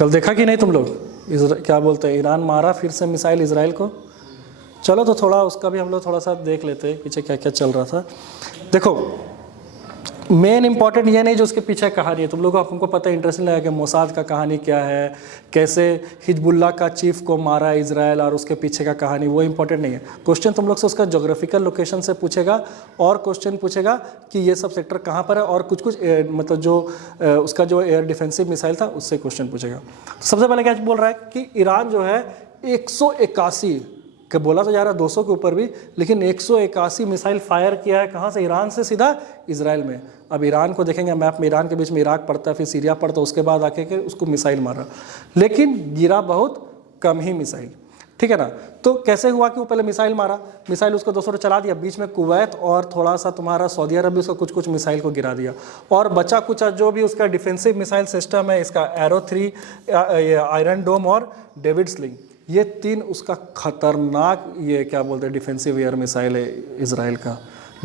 कल देखा कि नहीं तुम लोग? क्या बोलते हैं, ईरान मारा फिर से मिसाइल इसराइल को। चलो तो थोड़ा उसका भी हम लोग थोड़ा सा देख लेते हैं पीछे क्या क्या चल रहा था। देखो मेन इंपॉर्टेंट ये नहीं जो उसके पीछे कहानी है, तुम लोगों को हमको पता है, इंटरेस्टिंग लगा कि मोसाद का कहानी क्या है, कैसे हिजबुल्ला का चीफ को मारा इजराइल और उसके पीछे का कहानी, वो इंपॉर्टेंट नहीं है। क्वेश्चन तुम लोग से उसका जोग्राफिकल लोकेशन से पूछेगा और क्वेश्चन पूछेगा कि ये सब सेक्टर कहाँ पर है, और कुछ कुछ मतलब जो उसका जो एयर डिफेंसिव मिसाइल था उससे क्वेश्चन पूछेगा। सबसे पहले क्या बोल रहा है कि ईरान जो है 181 कि बोला तो जा रहा है 200 के ऊपर भी, लेकिन 181 मिसाइल फायर किया है। कहाँ से? ईरान से सीधा इजराइल में। अब ईरान को देखेंगे मैप में, ईरान के बीच में इराक पड़ता है, फिर सीरिया पड़ता है, उसके बाद आके के उसको मिसाइल मारा, लेकिन गिरा बहुत कम ही मिसाइल, ठीक है ना। तो कैसे हुआ कि वो पहले मिसाइल मारा, मिसाइल उसको 200 चला दिया, बीच में कुवैत और थोड़ा सा तुम्हारा सऊदी अरब भी उसको कुछ कुछ मिसाइल को गिरा दिया, और बचा कुछ जो भी उसका डिफेंसिव मिसाइल सिस्टम है, इसका एरो 3, आयरन डोम और डेविड स्लिंग, ये 3 उसका खतरनाक ये क्या बोलते हैं डिफेंसिव एयर मिसाइल है इजराइल का,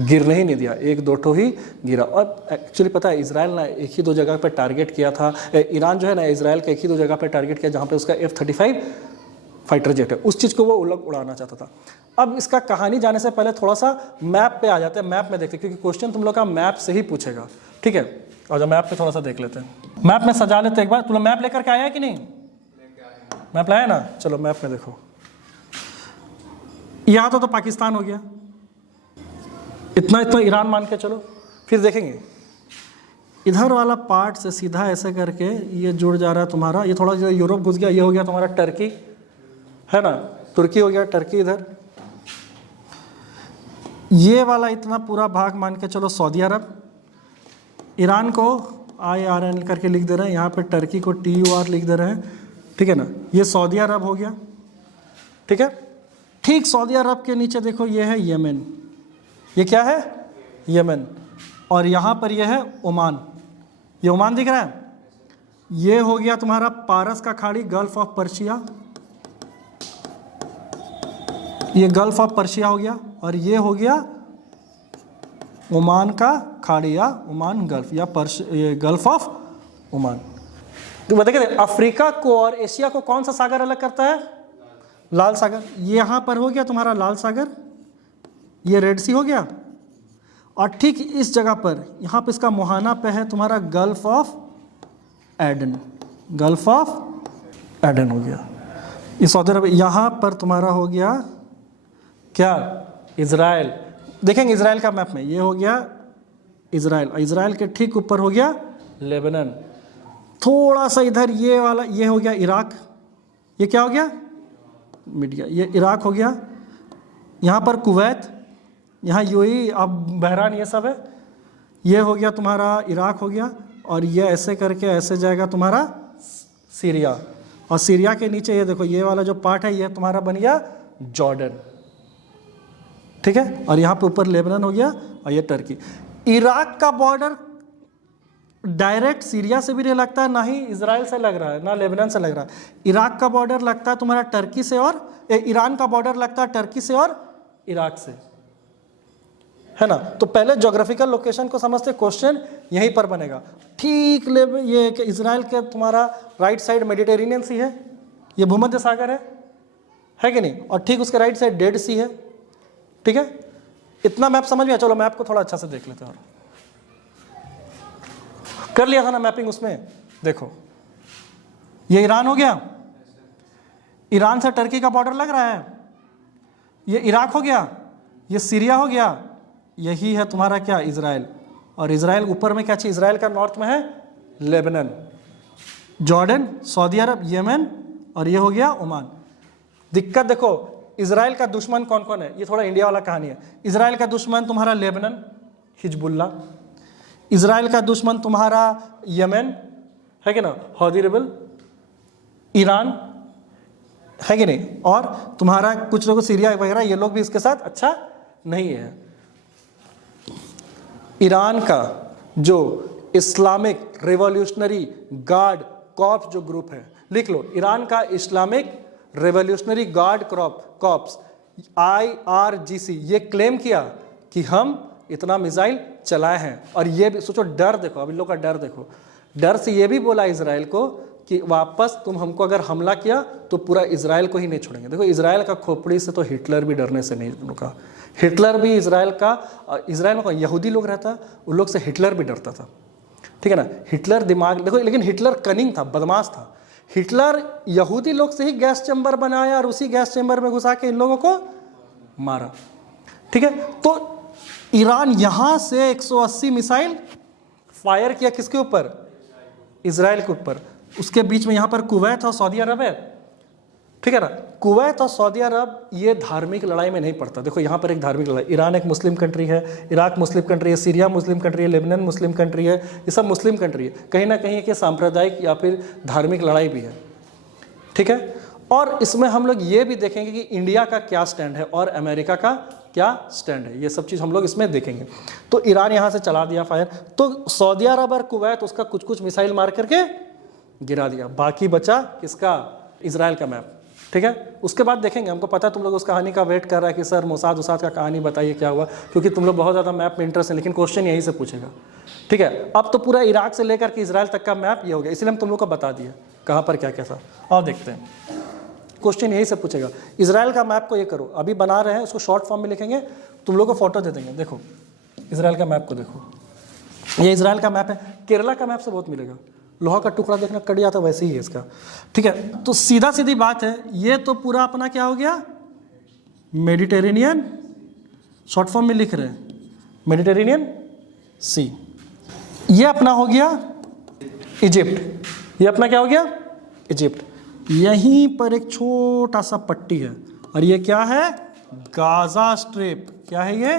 गिरने ही नहीं दिया, 1-2 ठो ही गिरा। और एक्चुअली पता है इजराइल ना 1 ही 2 जगह पे टारगेट किया था, ईरान जो है ना इजराइल का 1 ही 2 जगह पे टारगेट किया जहाँ पे उसका F-35 फाइटर जेट है, उस चीज़ को वो उड़ाना चाहता था। अब इसका कहानी जाने से पहले थोड़ा सा मैप पे आ जाते हैं, मैप में देखते हैं क्योंकि क्वेश्चन तुम लोग का मैप से ही पूछेगा, ठीक है। और जब मैप पे थोड़ा सा देख लेते हैं, मैप में सजा लेते हैं एक बार। तुम लोग मैप लेकर के आया है कि नहीं? मैप लाया ना, चलो मैप में देखो, यहाँ तो पाकिस्तान हो गया, इतना इतना ईरान मान के चलो, फिर देखेंगे इधर वाला पार्ट से सीधा ऐसे करके ये जुड़ जा रहा है तुम्हारा, ये थोड़ा जो यूरोप घुस गया, ये हो गया तुम्हारा टर्की, है ना, तुर्की हो गया, टर्की इधर, ये वाला इतना पूरा भाग मान के चलो सऊदी अरब, ईरान को IRN करके लिख दे रहे हैं, यहाँ पे टर्की को TUR लिख दे रहे हैं, ठीक है ना, ये सऊदी अरब हो गया, ठीक है। ठीक सऊदी अरब के नीचे देखो ये है यमन, ये क्या है? यमन, और यहाँ पर ये है ओमान, ये ओमान दिख रहा है, ये हो गया तुम्हारा पारस का खाड़ी, गल्फ ऑफ पर्शिया, ये गल्फ ऑफ पर्शिया हो गया, और ये हो गया ओमान का खाड़ी या ओमान गल्फ या ये गल्फ ऑफ ओमान। तो बताइए अफ्रीका को और एशिया को कौन सा सागर अलग करता है? लाल सागर। ये यहाँ पर हो गया तुम्हारा लाल सागर, ये रेड सी हो गया, और ठीक इस जगह पर यहाँ पे इसका मुहाना पे है तुम्हारा gulf of Aden, gulf of Aden हो गया। ये सऊदी अरब, यहाँ पर तुम्हारा हो गया क्या? इजराइल। देखेंगे इजराइल का मैप में, ये हो गया इजराइल, इजराइल के ठीक ऊपर हो गया लेबनान, थोड़ा सा इधर ये वाला ये हो गया इराक, ये क्या हो गया? मीडिया, ये इराक हो गया, यहाँ पर कुवैत, यहाँ UAE, अब बहरान, ये सब है, ये हो गया तुम्हारा इराक हो गया, और ये ऐसे करके ऐसे जाएगा तुम्हारा सीरिया, और सीरिया के नीचे ये देखो ये वाला जो पार्ट है ये तुम्हारा बन गया जॉर्डन, ठीक है, और यहाँ पे ऊपर लेबनान हो गया, और ये टर्की। इराक का बॉर्डर डायरेक्ट सीरिया से भी नहीं लगता है, ना ही इजराइल से लग रहा है, ना लेबनान से लग रहा है। इराक का बॉर्डर लगता है तुम्हारा टर्की से, और ईरान का बॉर्डर लगता है टर्की से और इराक से, है ना। तो पहले ज्योग्राफिकल लोकेशन को समझते, क्वेश्चन यहीं पर बनेगा। ठीक ये कि इजराइल के तुम्हारा राइट साइड मेडिटेरेनियन सी है, ये भूमध्य सागर है कि नहीं, और ठीक उसके राइट साइड डेड सी है, ठीक है। इतना मैप समझ में आया। चलो मैप को थोड़ा अच्छा से देख लेते हैं, और कर लिया था ना मैपिंग उसमें, देखो ये ईरान हो गया, ईरान से टर्की का बॉर्डर लग रहा है, ये इराक हो गया, ये सीरिया हो गया, यही है तुम्हारा क्या? इजराइल, और इजराइल ऊपर में क्या चाहिए? इजराइल का नॉर्थ में है लेबनान, जॉर्डन, सऊदी अरब, यमन, और ये हो गया ओमान। दिक्कत देखो, इजराइल का दुश्मन कौन कौन है? ये थोड़ा इंडिया वाला कहानी है। इजराइल का दुश्मन तुम्हारा लेबनान, हिजबुल्ला, इजराइल का दुश्मन तुम्हारा यमन, है कि ना, हौदी रिबल, ईरान, है कि नहीं, और तुम्हारा कुछ लोग सीरिया वगैरह, ये लोग भी इसके साथ अच्छा नहीं है। ईरान का जो इस्लामिक रिवॉल्यूशनरी गार्ड कॉर्प्स जो ग्रुप है, लिख लो, ईरान का Islamic revolutionary guard corps IRGC, ये क्लेम किया कि हम इतना मिसाइल चलाए हैं, और ये भी सोचो, डर देखो, अब इन लोग का डर देखो, डर से ये भी बोला इजराइल को कि वापस तुम हमको अगर हमला किया तो पूरा इजराइल को ही नहीं छोड़ेंगे। देखो इजराइल का खोपड़ी से तो हिटलर भी डरने से नहीं रुका। हिटलर भी इजराइल में कौन यहूदी लोग रहता, उन लोग से हिटलर भी डरता था, ठीक है ना। हिटलर दिमाग देखो, लेकिन हिटलर कनिंग था, बदमाश था। हिटलर यहूदी लोग से ही गैस चैम्बर बनाया और उसी गैस चैम्बर में घुसा के इन लोगों को मारा, ठीक है। तो ईरान यहां से 180 मिसाइल फायर किया किसके ऊपर? इजराइल के ऊपर। उसके बीच में यहां पर कुवैत और सऊदी अरब है, ठीक है ना। कुवैत और सऊदी अरब ये धार्मिक लड़ाई में नहीं पड़ता। देखो यहाँ पर एक धार्मिक लड़ाई, ईरान एक मुस्लिम कंट्री है, इराक मुस्लिम कंट्री है, सीरिया मुस्लिम कंट्री है, लेबनान मुस्लिम कंट्री है, ये सब मुस्लिम कंट्री है। कहीं ना कहीं एक सांप्रदायिक या फिर धार्मिक लड़ाई भी है, ठीक है। और इसमें हम लोग ये भी देखेंगे कि इंडिया का क्या स्टैंड है और अमेरिका का क्या स्टैंड है, ये सब चीज़ हम लोग इसमें देखेंगे। तो ईरान यहाँ से चला दिया फायर, तो सऊदी अरब और कुवैत उसका कुछ कुछ मिसाइल मार करके गिरा दिया। बाकी बचा किसका? इजराइल का मैप, ठीक है। उसके बाद देखेंगे, हमको पता है तुम लोग उस कहानी का वेट कर रहा है कि सर मोसाद उसाद का कहानी बताइए क्या हुआ, क्योंकि तुम लोग बहुत ज़्यादा मैप में इंटरेस्ट है, लेकिन क्वेश्चन यहीं से पूछेगा, ठीक है। अब तो पूरा इराक से लेकर के इजराइल तक का मैप ये हो गया, इसलिए हम तुम लोग को बता दिए कहाँ पर क्या क्या था। और देखते हैं, क्वेश्चन यही से पूछेगा। इजराइल का मैप को ये करो, अभी बना रहे हैं, उसको शॉर्ट फॉर्म में लिखेंगे, तुम लोग को फोटो दे देंगे। देखो इजराइल का मैप को देखो, ये इजराइल का मैप है। केरला का मैप से बहुत मिलेगा, लोहा का टुकड़ा देखना कट जाता वैसे ही है इसका, ठीक है। तो सीधा सीधी बात है, ये तो पूरा अपना क्या हो गया? मेडिटेरेनियन, शॉर्ट फॉर्म में लिख रहे हैं मेडिटेरेनियन सी। ये अपना हो गया इजिप्ट, ये अपना क्या हो गया? इजिप्ट। यहीं पर एक छोटा सा पट्टी है और ये क्या है? Gaza strip. क्या है ये?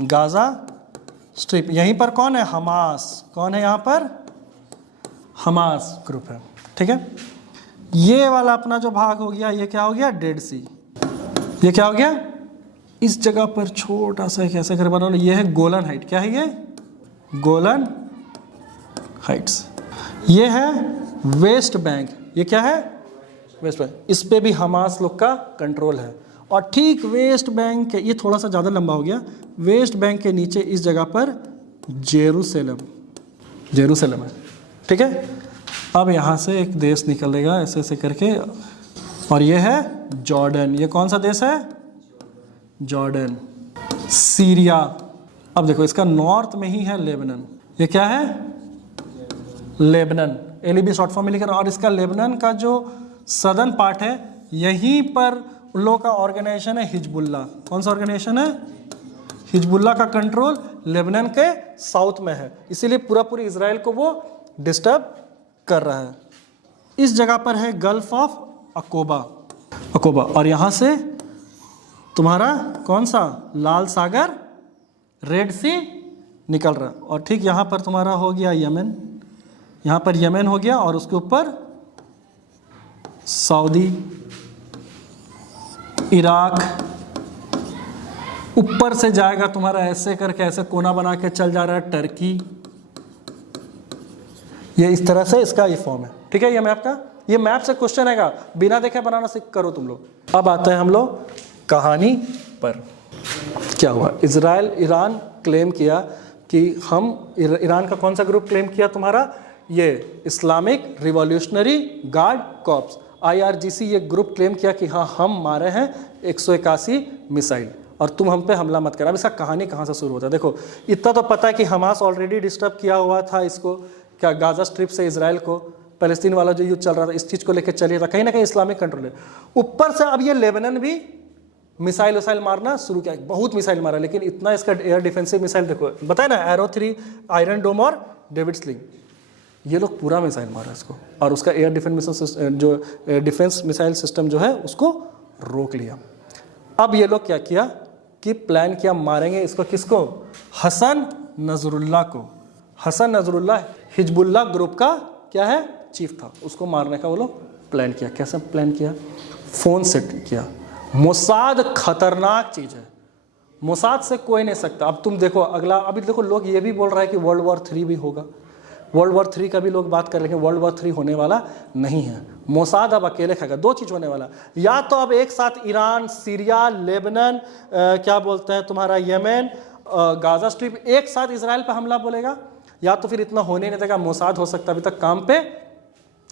Gaza strip. यहीं पर कौन है? हमास। कौन है यहाँ पर? हमास ग्रुप है, ठीक है। ये वाला अपना जो भाग हो गया, ये क्या हो गया? डेड सी। ये क्या हो गया? इस जगह पर छोटा सा एक ऐसे कर बना, ये है गोलन हाइट। क्या है ये? Golan Heights. ये है वेस्ट बैंक। ये क्या है? West Bank. इस पे भी हमास लोग का कंट्रोल है। और ठीक वेस्ट बैंक के, ये थोड़ा सा ज़्यादा लंबा हो गया, वेस्ट बैंक के नीचे इस जगह पर जेरूसलम, जेरूसलम है, ठीक है। अब यहाँ से एक देश निकलेगा ऐसे ऐसे करके, और ये है जॉर्डन। ये कौन सा देश है? जॉर्डन। सीरिया। अब देखो इसका नॉर्थ में ही है लेबनान। ये क्या है? लेबनान। LEB शॉर्ट फॉर्म में लिख रहा हूँ। और इसका लेबनान का जो सदर्न पार्ट है, यहीं पर उन लोगों का ऑर्गेनाइजेशन है हिजबुल्ला। कौन सा ऑर्गेनाइजेशन है? हिजबुल्ला का कंट्रोल लेबनान के साउथ में है, इसीलिए पूरी इजराइल को वो डिस्टर्ब कर रहा है। इस जगह पर है गल्फ ऑफ अकोबा, अकोबा। और यहाँ से तुम्हारा कौन सा? लाल सागर, रेड सी निकल रहा है। और ठीक यहाँ पर तुम्हारा हो गया यमन, यहाँ पर यमन हो गया, और उसके ऊपर सऊदी, इराक। ऊपर से जाएगा तुम्हारा ऐसे करके, ऐसे कोना बना के चल जा रहा है टर्की। ये इस तरह से इसका ये फॉर्म है, ठीक है। ये मैप का, ये मैप से क्वेश्चन आएगा, बिना देखे बनाना सीख करो तुम लोग। अब आते हैं हम लोग कहानी पर। क्या हुआ? ईरान क्लेम किया कि हम, ईरान का कौन सा ग्रुप क्लेम किया तुम्हारा? ये Islamic revolutionary guard corps, IRGC, ये ग्रुप क्लेम किया कि हाँ हम मारे हैं 181 मिसाइल और तुम हम पे हमला मत करना। अब इसका कहानी कहाँ से शुरू होता है? देखो इतना तो पता है कि हमास ऑलरेडी डिस्टर्ब किया हुआ था इसको, क्या गाजा स्ट्रिप से इजराइल को, पैलेस्तीन वाला जो युद्ध चल रहा था इस चीज़ को लेकर चलिए था, कहीं ना कहीं इस्लामिक कंट्रोल है। ऊपर से अब ये लेबनान भी मिसाइल वसाइल मारना शुरू किया, बहुत मिसाइल मारा, लेकिन इतना इसका एयर डिफेंसिव मिसाइल देखो, बताया ना, एरो 3, आयरन डोम और डेविड स्लिंग, ये लोग पूरा मिसाइल मारा इसको। और उसका एयर डिफेंस मिसाइल सिस्टम जो है उसको रोक लिया। अब ये लोग क्या किया कि प्लान किया, मारेंगे इसको। किसको? हसन नजरुल्लाह को। हसन नजरुल्लाह हिजबुल्लाह ग्रुप का क्या है? चीफ था। उसको मारने का वो लोग प्लान किया। कैसे प्लान किया? फ़ोन सेट किया। मोसाद खतरनाक चीज़ है, मोसाद से कोई नहीं सकता। अब तुम देखो अगला, अभी देखो लोग ये भी बोल रहा है कि वर्ल्ड वॉर 3 भी होगा। वर्ल्ड वॉर 3 का भी लोग बात कर, लेकिन वर्ल्ड वॉर 3 होने वाला नहीं है। मोसाद अब अकेले खाएगा। दो चीज़ होने वाला, या तो अब एक साथ ईरान, सीरिया, लेबनान, क्या बोलते हैं तुम्हारा यमन, गाजा स्ट्रिप एक साथ इजराइल पर हमला बोलेगा, या तो फिर इतना होने नहीं देगा। मोसाद हो सकता है अभी तक काम पे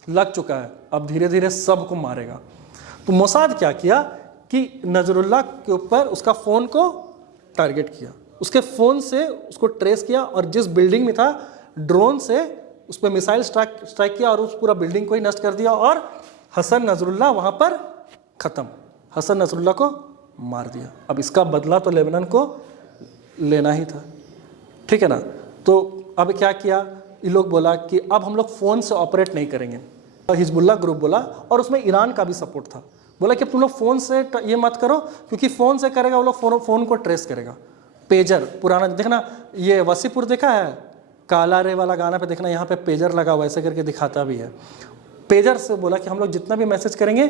लग चुका है, अब धीरे धीरे सबको मारेगा। तो मोसाद क्या किया कि नजरुल्लाह के ऊपर उसका फ़ोन को टारगेट किया, उसके फ़ोन से उसको ट्रेस किया और जिस बिल्डिंग में था ड्रोन से उस पर मिसाइल स्ट्राइक किया और उस पूरा बिल्डिंग को ही नष्ट कर दिया और हसन नसरुल्लाह वहाँ पर ख़त्म, हसन नसरुल्लाह को मार दिया। अब इसका बदला तो लेबनान को लेना ही था, ठीक है ना। तो अब क्या किया, ये लोग बोला कि अब हम लोग फ़ोन से ऑपरेट नहीं करेंगे, हिजबुल्लाह ग्रुप बोला, और उसमें ईरान का भी सपोर्ट था। बोला कि तुम लोग फ़ोन से ये मत करो, क्योंकि फ़ोन से करेगा वो लोग फ़ोन को ट्रेस करेगा। पेजर पुराना देखना, ये वसीपुर देखा है, काला रे वाला गाना पे देखना, यहाँ पे पेजर लगा हुआ ऐसे करके दिखाता भी है। पेजर से बोला कि हम लोग जितना भी मैसेज करेंगे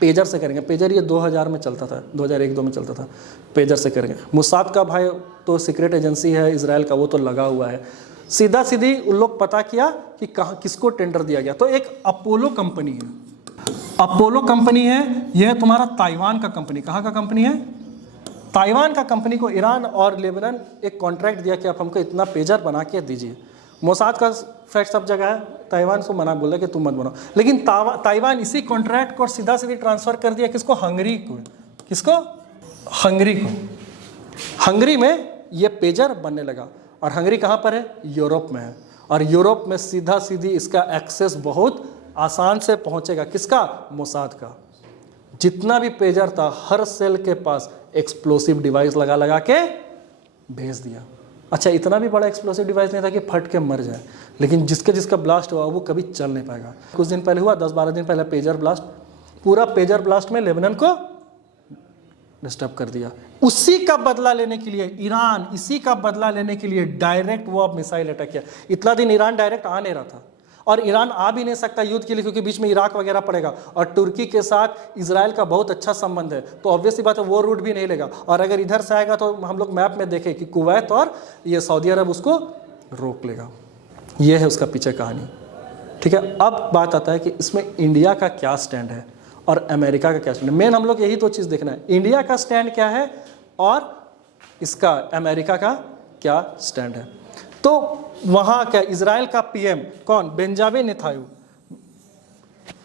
पेजर से करेंगे। पेजर ये 2000 में चलता था, 2001-2 में चलता था, पेजर से करेंगे। मोसाद का भाई तो सीक्रेट एजेंसी है इजराइल का, वो तो लगा हुआ है। सीधा सीधी उन लोग पता किया कि कहाँ किसको टेंडर दिया गया। तो एक अपोलो कंपनी है, अपोलो कंपनी है, यह तुम्हारा ताइवान का कंपनी। कहाँ का कंपनी है? ताइवान का कंपनी को ईरान और लेबनान एक कॉन्ट्रैक्ट दिया कि आप हमको इतना पेजर बना के दीजिए। मोसाद का फैक्ट सब जगह है, ताइवान को मना बोला कि तुम मत बनाओ, लेकिन ताइवान इसी कॉन्ट्रैक्ट को सीधा सीधी ट्रांसफ़र कर दिया किसको? हंगरी को। किसको? हंगरी को। हंगरी में ये पेजर बनने लगा, और हंगरी कहाँ पर है? यूरोप में है, और यूरोप में सीधा सीधी इसका एक्सेस बहुत आसान से पहुँचेगा। किसका? मोसाद का। जितना भी पेजर था हर सेल के पास एक्सप्लोसिव डिवाइस लगा लगा के भेज दिया। अच्छा, इतना भी बड़ा एक्सप्लोसिव डिवाइस नहीं था कि फट के मर जाए, लेकिन जिसका ब्लास्ट हुआ वो कभी चल नहीं पाएगा। कुछ दिन पहले हुआ, 10-12 दिन पहले पेजर ब्लास्ट, पूरा पेजर ब्लास्ट में लेबनान को डिस्टर्ब कर दिया। उसी का बदला लेने के लिए ईरान, इसी का बदला लेने के लिए डायरेक्ट वो अब मिसाइल अटैक किया। इतना दिन ईरान डायरेक्ट आ नहीं रहा था, और ईरान आ भी नहीं सकता युद्ध के लिए, क्योंकि बीच में इराक वगैरह पड़ेगा, और तुर्की के साथ इजराइल का बहुत अच्छा संबंध है, तो ऑब्वियसली बात है वो रूट भी नहीं लेगा। और अगर इधर से आएगा तो हम लोग मैप में देखें कि कुवैत और ये सऊदी अरब उसको रोक लेगा। ये है उसका पीछे कहानी, ठीक है। अब बात आता है कि इसमें इंडिया का क्या स्टैंड है और अमेरिका का क्या स्टैंड है। मेन हम लोग यही दो चीज़ देखना है, इंडिया का स्टैंड क्या है और इसका अमेरिका का क्या स्टैंड है। तो वहाँ क्या, इजराइल का पीएम कौन? Benjamin Netanyahu.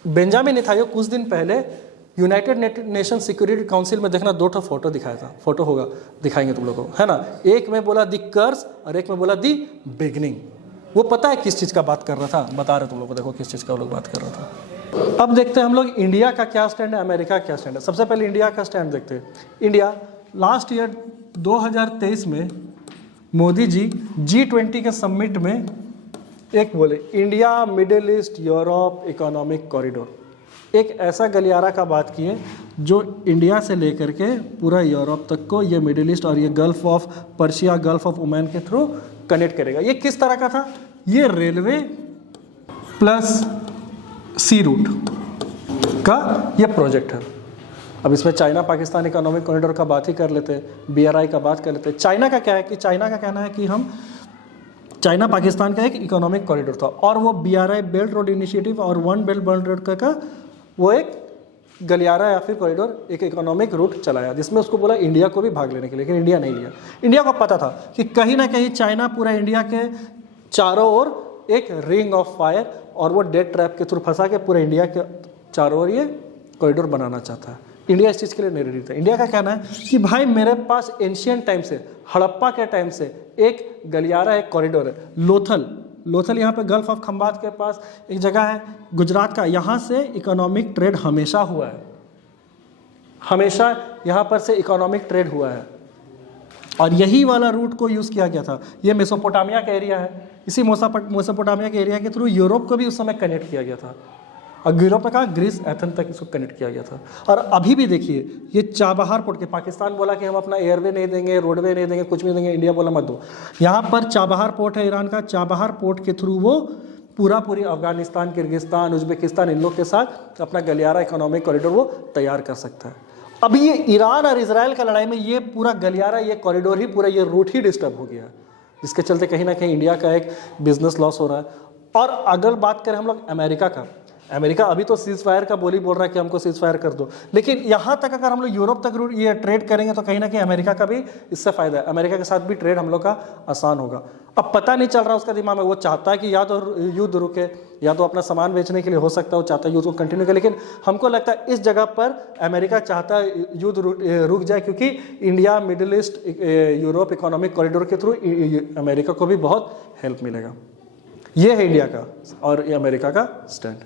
बेंजामिन नेतान्याहू कुछ दिन पहले यूनाइटेड नेशन सिक्योरिटी काउंसिल में देखना 2 फोटो दिखाया था, फोटो होगा दिखाएंगे तुम लोगों को, है ना। एक में बोला दी कर्स और एक में बोला दी बिगनिंग। वो पता है किस चीज़ का बात कर रहा था, बता रहे तुम लोग को, देखो किस चीज़ का वो लोग बात कर रहा था। अब देखते हैं हम लोग इंडिया का क्या स्टैंड है, अमेरिका का क्या स्टैंड है। सबसे पहले इंडिया का स्टैंड देखते हैं। इंडिया लास्ट ईयर 2023 में मोदी जी G20 के समिट में एक बोले, India middle east Europe economic corridor, एक ऐसा गलियारा का बात किए जो इंडिया से लेकर के पूरा यूरोप तक को, ये मिडिल ईस्ट और ये gulf of Persia, gulf of Oman के थ्रू कनेक्ट करेगा। ये किस तरह का था? ये रेलवे प्लस सी रूट का ये प्रोजेक्ट है। अब इसमें चाइना पाकिस्तान इकोनॉमिक कॉरिडोर का बात ही कर लेते हैं, BRI का बात कर लेते हैं। चाइना का क्या है कि चाइना का कहना है कि हम, चाइना पाकिस्तान का एक इकोनॉमिक कॉरिडोर था, और वो BRI बेल्ट रोड इनिशिएटिव और वन बेल्ट वन रोड का वो एक गलियारा या फिर कॉरिडोर, एक इकोनॉमिक रूट चलाया, जिसमें उसको बोला इंडिया को भी भाग लेने के लिए, लेकिन इंडिया नहीं लिया। इंडिया को पता था कि कहीं ना कहीं चाइना पूरा इंडिया के चारों ओर एक रिंग ऑफ फायर और वो डेथ ट्रैप के थ्रू फंसा के पूरे इंडिया के चारों ओर ये कॉरिडोर बनाना चाहता है। इंडिया इस चीज़ के लिए नहीं रेडी था। इंडिया का कहना है कि भाई मेरे पास एंशियंट टाइम से, हड़प्पा के टाइम से एक गलियारा, एक कॉरिडोर है। लोथल यहाँ पे गल्फ ऑफ खंबात के पास एक जगह है गुजरात का, यहाँ से इकोनॉमिक ट्रेड हमेशा हुआ है, हमेशा यहाँ पर से इकोनॉमिक ट्रेड हुआ है, और यही वाला रूट को यूज़ किया गया था। ये मेसोपोटामिया का एरिया है, इसी मेसोपोटामिया के एरिया के थ्रू यूरोप को भी उस समय कनेक्ट किया गया था, और यूरोप का ग्रीस एथेंस तक इसको कनेक्ट किया गया था। और अभी भी देखिए ये चाबहार पोर्ट के, पाकिस्तान बोला कि हम अपना एयरवे नहीं देंगे, रोडवे नहीं देंगे, कुछ भी नहीं देंगे, इंडिया बोला मत दो। यहाँ पर चाबहार पोर्ट है ईरान का, चाबहार पोर्ट के थ्रू वो पूरी अफगानिस्तान, किर्गिस्तान, उज्बेकिस्तान, इन लोग के साथ अपना गलियारा इकोनॉमिक कॉरिडोर वो तैयार कर सकता है। अब ये ईरान और इसराइल का लड़ाई में ये पूरा गलियारा, ये कॉरिडोर ही, पूरा ये रूट ही डिस्टर्ब हो गया, जिसके चलते कहीं ना कहीं इंडिया का एक बिजनेस लॉस हो रहा है। और अगर बात करें हम लोग अमेरिका का, अमेरिका अभी तो सीज फायर का बोल रहा है कि हमको सीज फायर कर दो, लेकिन यहाँ तक अगर हम लोग यूरोप तक ये ट्रेड करेंगे तो कहीं ना कहीं अमेरिका का भी इससे फायदा है, अमेरिका के साथ भी ट्रेड हम लोग का आसान होगा। अब पता नहीं चल रहा उसका दिमाग में, वो चाहता है कि या तो युद्ध रुके या तो अपना सामान बेचने के लिए हो सकता है वो चाहता है युद्ध को कंटिन्यू करे, लेकिन हमको लगता है इस जगह पर अमेरिका चाहता है युद्ध रुक जाए, क्योंकि India, middle east, Europe economic corridor के थ्रू अमेरिका को भी बहुत हेल्प मिलेगा। ये है इंडिया का और ये अमेरिका का स्टैंड।